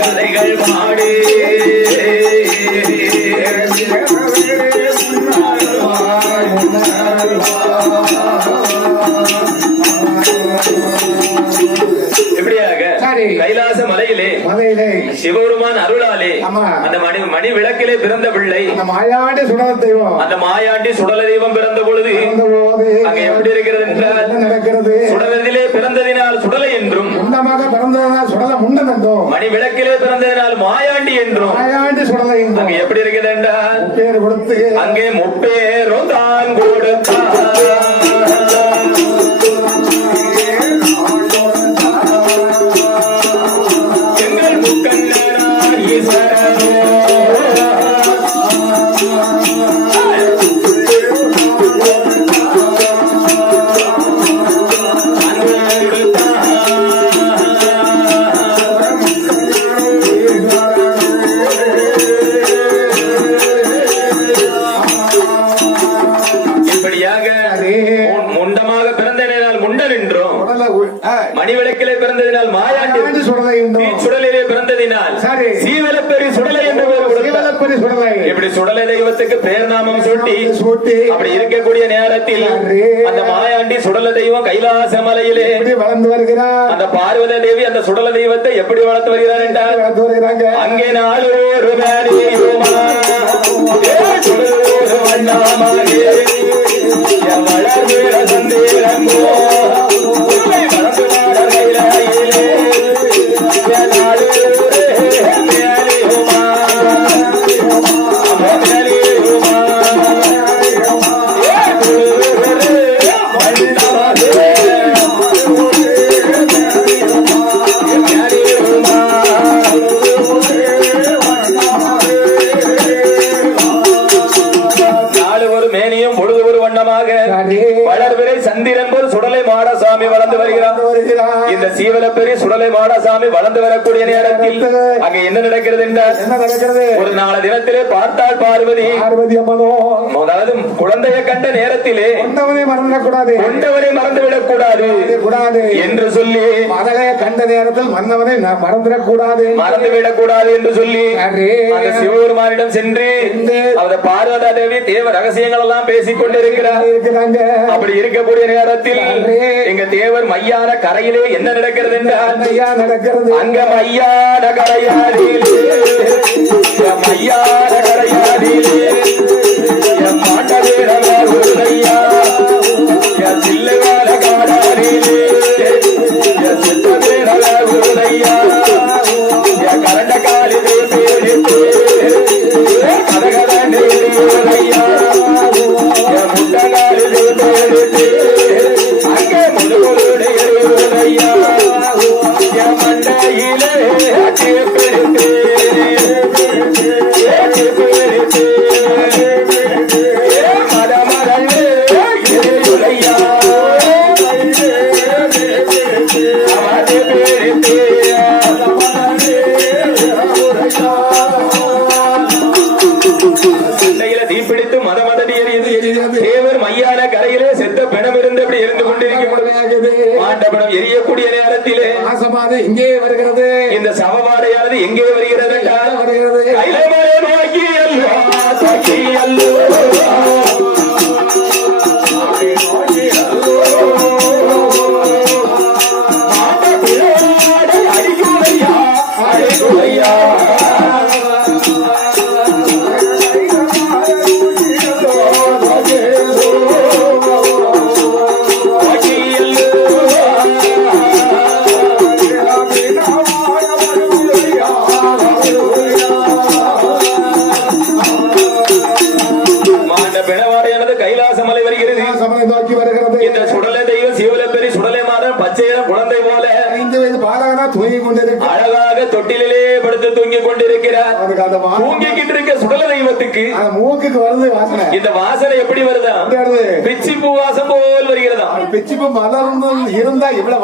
கதைகள் பாடு கைலாச மலையிலே சிவபெருமான் அருளாலே அந்த மணி விளக்கிலே பிறந்த பிள்ளை அந்த மாயாண்டி சுடல தெய்வம் பிறந்த பொழுது அங்க எப்படி இருக்கிறது என்றால் சுடலத்திலே பிறந்ததினால் சுடலை என்றும் மணி விளக்கிலே பிறந்ததினால் மாயாண்டி என்றும் அங்க எப்படி இருக்கிறது என்றால் அங்கே முப்பேரும் தான் கொடுத்தார். மணிவிளக்கிலே பிறந்ததினால் மாயாண்டி சுடலிலே பிறந்ததினால் சீவலப்பெரி சுடலை என்று இப்படி சுடலை தெய்வத்துக்கு பேர் நாமம் சூட்டி அப்படி இருக்கக்கூடிய நேரத்தில் அந்த மாயாண்டி சுடல தெய்வம் கைலாச மலையிலே வளர்ந்து வருகிறார். அந்த பார்வதி தேவி அந்த சுடல தெய்வத்தை எப்படி வளர்த்து வருகிறார் என்றால் அங்கே நாலு வளர்விரை சந்திரன் போல் சுடலை மாடசாமி வளர்ந்து வருகிறார். இந்த சீவலப்பெரி சுடலை மாடசாமி வளர்ந்து வரக்கூடிய நேரத்தில் அங்க என்ன நடக்கிறது என்றால் ஒரு நாலு தினத்திலே பார்த்தால் பார்வதி அதாவது குழந்தையை கண்ட நேரத்திலே கொண்டவனை மறந்துவிடக் கூடாது என்று சொல்லி கண்ட நேரத்தில் மன்னவனை மறந்துவிடக் கூடாது என்று சொல்லி சிவபெருமானிடம் சென்று அவர் பார்வதா தேவி தேவ ரகசியங்கள் எல்லாம் பேசிக் கொண்டிருக்கிறார். அப்படி இருக்கக்கூடிய நேரத்தில் எங்க தேவர் மையான கரையிலே என்ன நடக்கிறது என்றால் அங்க மையான கரையாடிலே மாட்டவேரையா சில்லைவால காடாரிலே சித்தவேரையா கரண்ட காலிலே பேரிட்டு கதகரையா முட்டகாலிலே பேரிட்டு அங்கே முழுவதையா மண்டையிலே பெருத்து தீப்பிடித்து மதமதடி தேவர் மையான கரையிலே செத்த பிணம் இருந்தபடி இருந்து கொண்டிருக்கிறது. மாண்டபணம் எரியக்கூடிய நேரத்திலே இங்கே வருகிறது. இந்த சமபாடையானது எங்கே வருகிறது? இந்த சுடலை தெய்வம் சிவலப்பெரி சுடலை மாதம் பச்சையிடம் குழந்தை போல 5 வயது பாலகனா தூங்கிக் கொண்டிருக்கிறார். அழகாக தொட்டிலே படுத்து தூங்கிக் கொண்டிருக்கிறார். தூங்கிக்கிட்டு இருக்க சுடலை தெய்வத்தை முகத்துக்கு அந்த மூக்குக்கு வருது வாசனை. இந்த வாசனை எப்படி வருதா? எப்படி வருது? பிச்சி பூ வாசம் போல் வருகிறதா? பிச்சிப்பு மலர்ந்து இருந்தா இவ்வளவு